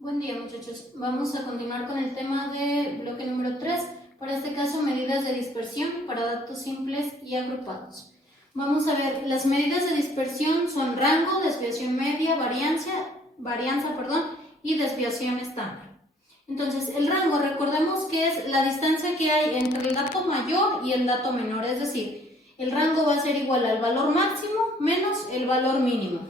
Buen día, muchachos. Vamos a continuar con el tema de bloque número 3, para este caso medidas de dispersión para datos simples y agrupados. Vamos a ver, las medidas de dispersión son rango, desviación media, varianza, y desviación estándar. Entonces, el rango, recordemos que es la distancia que hay entre el dato mayor y el dato menor, es decir, el rango va a ser igual al valor máximo menos el valor mínimo.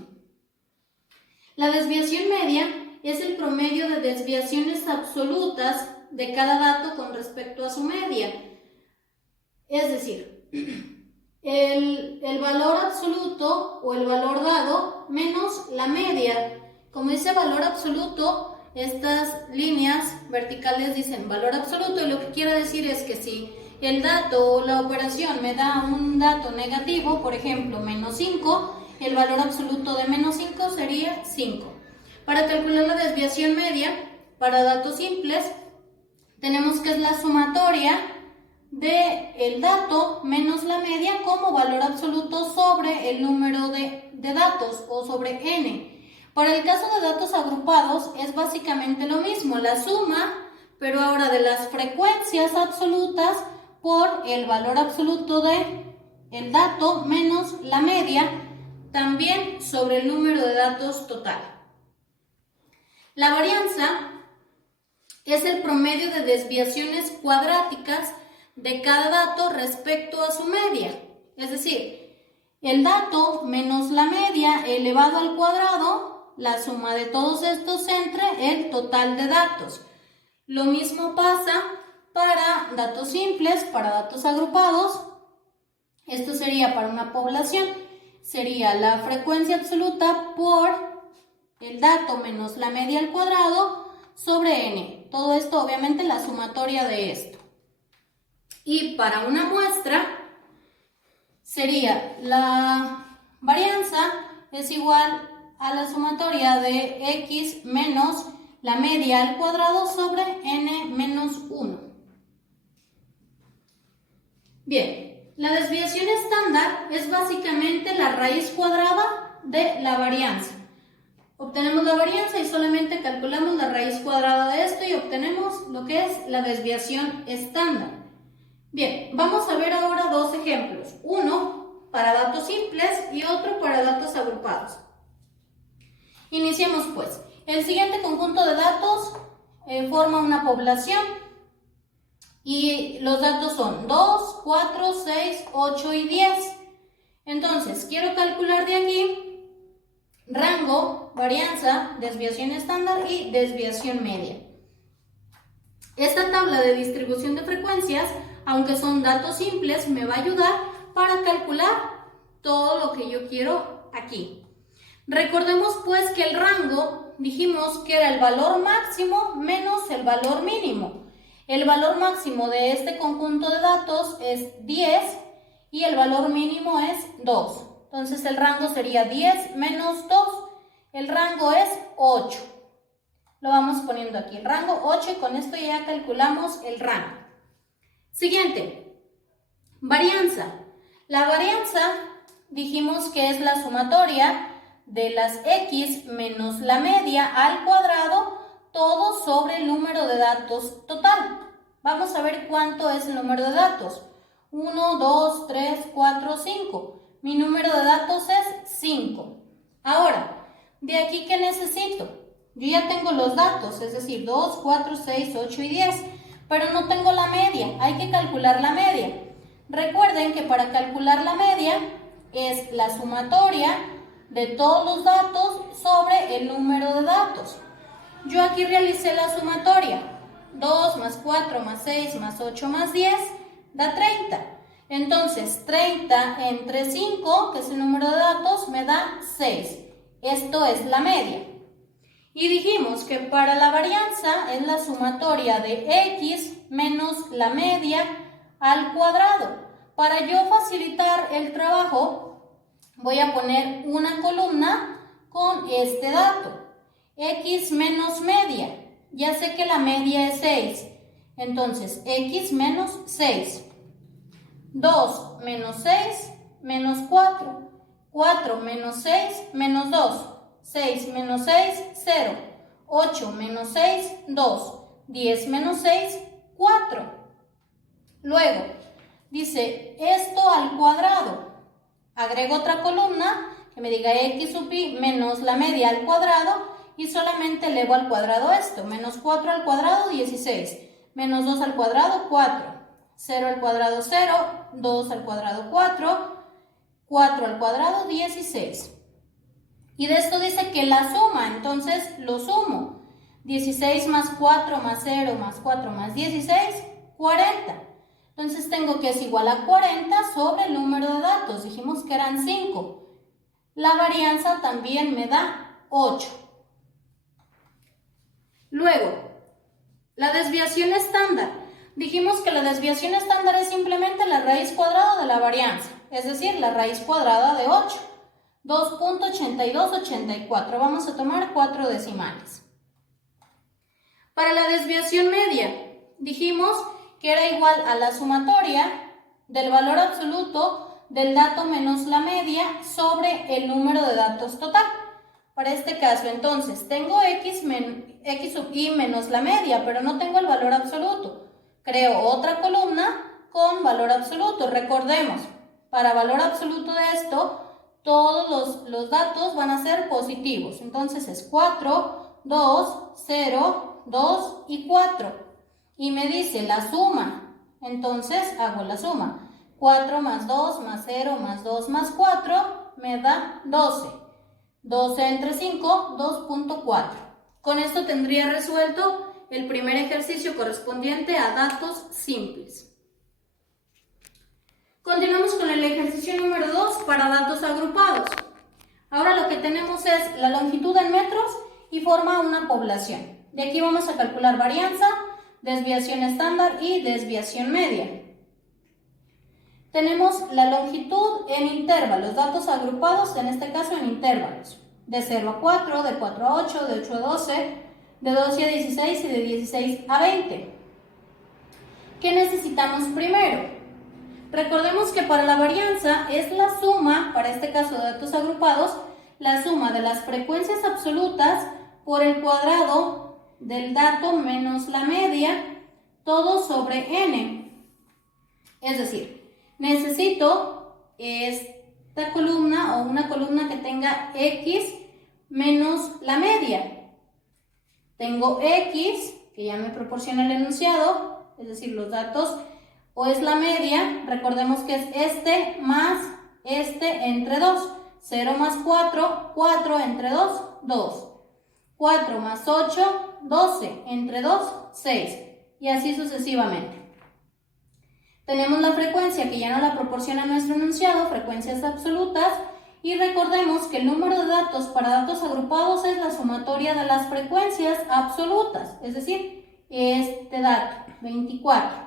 La desviación media es el promedio de desviaciones absolutas de cada dato con respecto a su media. Es decir, el valor absoluto o el valor dado menos la media. Como dice valor absoluto, estas líneas verticales dicen valor absoluto, y lo que quiere decir es que si el dato o la operación me da un dato negativo, por ejemplo, menos 5, el valor absoluto de menos 5 sería 5. Para calcular la desviación media para datos simples, tenemos que es la sumatoria del dato menos la media como valor absoluto sobre el número de datos o sobre n. Para el caso de datos agrupados es básicamente lo mismo, la suma, pero ahora de las frecuencias absolutas por el valor absoluto de el dato menos la media, también sobre el número de datos total. La varianza es el promedio de desviaciones cuadráticas de cada dato respecto a su media. Es decir, el dato menos la media elevado al cuadrado, la suma de todos estos entre el total de datos. Lo mismo pasa para datos simples, para datos agrupados. Esto sería para una población, sería la frecuencia absoluta por el dato menos la media al cuadrado sobre n. Todo esto obviamente la sumatoria de esto. Y para una muestra sería la varianza es igual a la sumatoria de x menos la media al cuadrado sobre n menos 1. Bien, la desviación estándar es básicamente la raíz cuadrada de la varianza. Obtenemos la varianza y solamente calculamos la raíz cuadrada de esto y obtenemos lo que es la desviación estándar. Bien, vamos a ver ahora dos ejemplos. Uno para datos simples y otro para datos agrupados. Iniciemos pues. El siguiente conjunto de datos forma una población y los datos son 2, 4, 6, 8 y 10. Entonces, quiero calcular de aquí rango, varianza, desviación estándar y desviación media. Esta tabla de distribución de frecuencias, aunque son datos simples, me va a ayudar para calcular todo lo que yo quiero aquí. Recordemos pues que el rango dijimos que era el valor máximo menos el valor mínimo. El valor máximo de este conjunto de datos es 10 y el valor mínimo es 2. Entonces el rango sería 10 menos 2. El rango es 8. Lo vamos poniendo aquí, el rango 8, y con esto ya calculamos el rango. Siguiente, varianza. La varianza dijimos que es la sumatoria de las x menos la media al cuadrado, todo sobre el número de datos total. Vamos a ver cuánto es el número de datos. 1, 2, 3, 4, 5. Mi número de datos es 5. Ahora, de aquí, ¿qué necesito? Yo ya tengo los datos, es decir, 2, 4, 6, 8 y 10, pero no tengo la media. Hay que calcular la media. Recuerden que para calcular la media es la sumatoria de todos los datos sobre el número de datos. Yo aquí realicé la sumatoria. 2 más 4 más 6 más 8 más 10 da 30. Entonces, 30 entre 5, que es el número de datos, me da 6. Esto es la media. Y dijimos que para la varianza es la sumatoria de x menos la media al cuadrado. Para yo facilitar el trabajo, voy a poner una columna con este dato. X menos media. Ya sé que la media es 6. Entonces, x menos 6. 2 menos 6 menos 4. 4 menos 6 menos 2. 6 menos 6, 0. 8 menos 6, 2. 10 menos 6, 4. Luego, dice esto al cuadrado. Agrego otra columna que me diga x sub y menos la media al cuadrado y solamente elevo al cuadrado esto. Menos 4 al cuadrado, 16. Menos 2 al cuadrado, 4. 0 al cuadrado, 0. 2 al cuadrado, 4. 4 al cuadrado, 16. Y de esto dice que la suma, entonces lo sumo. 16 más 4 más 0 más 4 más 16, 40. Entonces tengo que es igual a 40 sobre el número de datos. Dijimos que eran 5. La varianza también me da 8. Luego, la desviación estándar. Dijimos que la desviación estándar es simplemente la raíz cuadrada de la varianza, es decir, la raíz cuadrada de 8. 2.8284. Vamos a tomar 4 decimales. Para la desviación media, dijimos que era igual a la sumatoria del valor absoluto del dato menos la media sobre el número de datos total. Para este caso, entonces, tengo x sub y menos la media, pero no tengo el valor absoluto. Creo otra columna con valor absoluto. Recordemos, para valor absoluto de esto, todos los datos van a ser positivos. Entonces es 4, 2, 0, 2 y 4. Y me dice la suma. Entonces hago la suma. 4 más 2 más 0 más 2 más 4 me da 12. 12 entre 5, 2.4. Con esto tendría resuelto el primer ejercicio correspondiente a datos simples. Continuamos con el ejercicio número 2 para datos agrupados. Ahora lo que tenemos es la longitud en metros y forma una población. De aquí vamos a calcular varianza, desviación estándar y desviación media. Tenemos la longitud en intervalos, datos agrupados, en este caso en intervalos. De 0 a 4, de 4 a 8, de 8 a 12, de 12 a 16 y de 16 a 20. ¿Qué necesitamos primero? Recordemos que para la varianza es la suma, para este caso de datos agrupados, la suma de las frecuencias absolutas por el cuadrado del dato menos la media, todo sobre n. Es decir, necesito esta columna o una columna que tenga x menos la media. Tengo x, que ya me proporciona el enunciado, es decir, los datos, o es la media, recordemos que es este más este entre 2. 0 más 4, 4 entre 2, 2. 4 más 8, 12 entre 2, 6. Y así sucesivamente. Tenemos la frecuencia que ya nos la proporciona nuestro enunciado, frecuencias absolutas, y recordemos que el número de datos para datos agrupados es la sumatoria de las frecuencias absolutas, es decir, este dato, 24.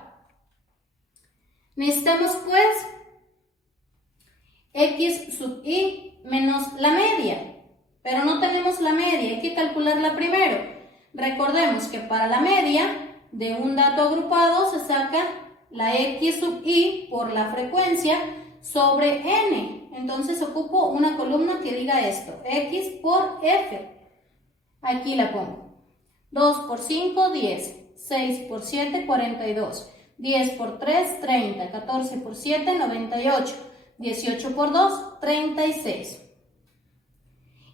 Necesitamos pues x sub y menos la media, pero no tenemos la media, hay que calcularla primero. Recordemos que para la media de un dato agrupado se saca la x sub y por la frecuencia sobre n. Entonces ocupo una columna que diga esto, x por f. Aquí la pongo. 2 por 5, 10. 6 por 7, 42. 10 por 3, 30, 14 por 7, 98, 18 por 2, 36.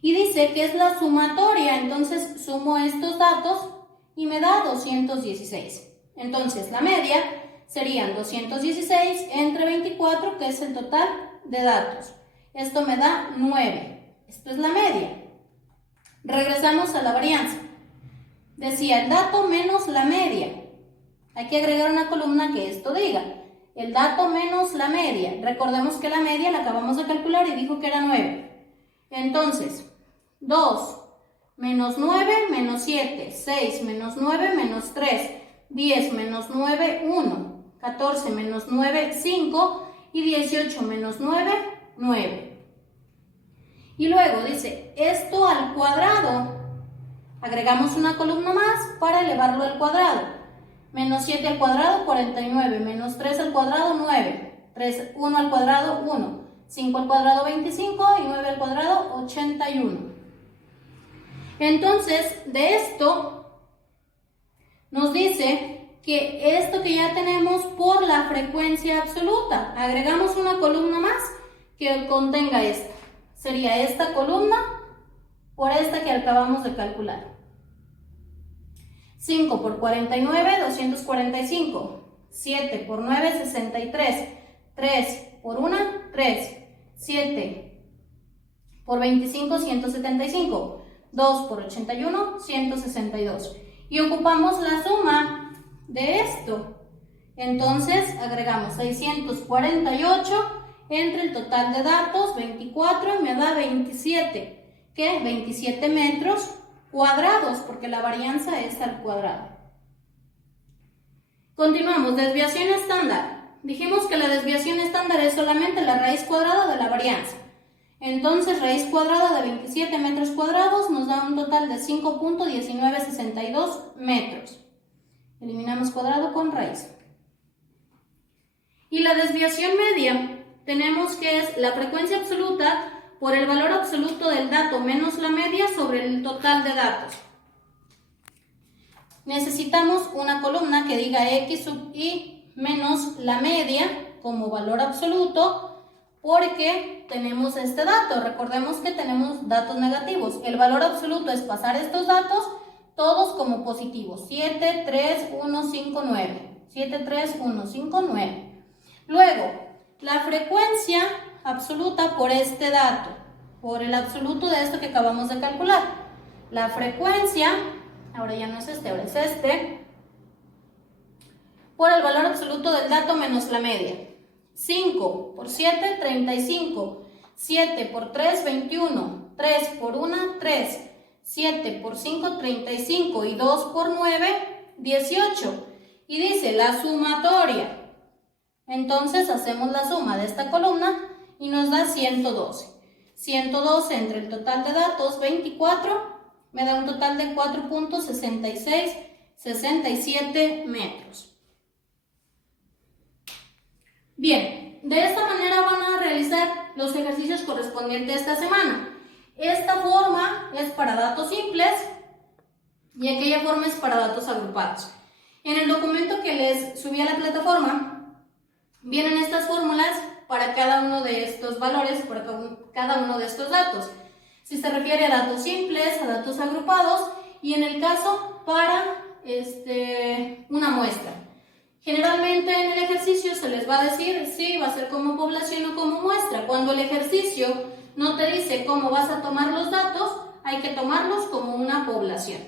Y dice que es la sumatoria, entonces sumo estos datos y me da 216. Entonces la media serían 216 entre 24, que es el total de datos. Esto me da 9. Esto es la media. Regresamos a la varianza. Decía el dato menos la media. Hay que agregar una columna que esto diga. El dato menos la media. Recordemos que la media la acabamos de calcular y dijo que era 9. Entonces, 2 menos 9 menos 7. 6 menos 9 menos 3. 10 menos 9, 1. 14 menos 9, 5. Y 18 menos 9, 9. Y luego dice, esto al cuadrado. Agregamos una columna más para elevarlo al cuadrado. Menos 7 al cuadrado, 49. Menos 3 al cuadrado, 9. 1 al cuadrado, 1. 5 al cuadrado, 25. Y 9 al cuadrado, 81. Entonces, de esto nos dice que esto que ya tenemos por la frecuencia absoluta, agregamos una columna más que contenga esta. Sería esta columna por esta que acabamos de calcular. 5 por 49, 245. 7 por 9, 63. 3 por 1, 3. 7 por 25, 175. 2 por 81, 162. Y ocupamos la suma de esto. Entonces agregamos 648 entre el total de datos, 24, y me da 27. ¿Qué? 27 metros cuadrados, porque la varianza es al cuadrado. Continuamos, desviación estándar. Dijimos que la desviación estándar es solamente la raíz cuadrada de la varianza. Entonces, raíz cuadrada de 27 metros cuadrados nos da un total de 5.1962 metros. Eliminamos cuadrado con raíz. Y la desviación media, tenemos que es la frecuencia absoluta por el valor absoluto del dato menos la media sobre el total de datos. Necesitamos una columna que diga x sub i menos la media como valor absoluto, porque tenemos este dato. Recordemos que tenemos datos negativos. El valor absoluto es pasar estos datos todos como positivos. 7, 3, 1, 5, 9. 7, 3, 1, 5, 9. Luego, la frecuencia absoluta por este dato, por el absoluto de esto que acabamos de calcular. La frecuencia, ahora ya no es este, ahora es este, por el valor absoluto del dato menos la media. 5 por 7, 35. 7 por 3, 21. 3 por 1, 3. 7 por 5, 35. Y 2 por 9, 18. Y dice la sumatoria. Entonces hacemos la suma de esta columna y nos da 112. 112 entre el total de datos, 24, me da un total de 4.6667 metros. Bien, de esta manera van a realizar los ejercicios correspondientes a esta semana. Esta forma es para datos simples y aquella forma es para datos agrupados. En el documento que les subí a la plataforma vienen estas fórmulas para cada uno de estos valores, para cada uno de estos datos. Si se refiere a datos simples, a datos agrupados y en el caso para una muestra. Generalmente en el ejercicio se les va a decir si va a ser como población o como muestra. Cuando el ejercicio no te dice cómo vas a tomar los datos, hay que tomarlos como una población.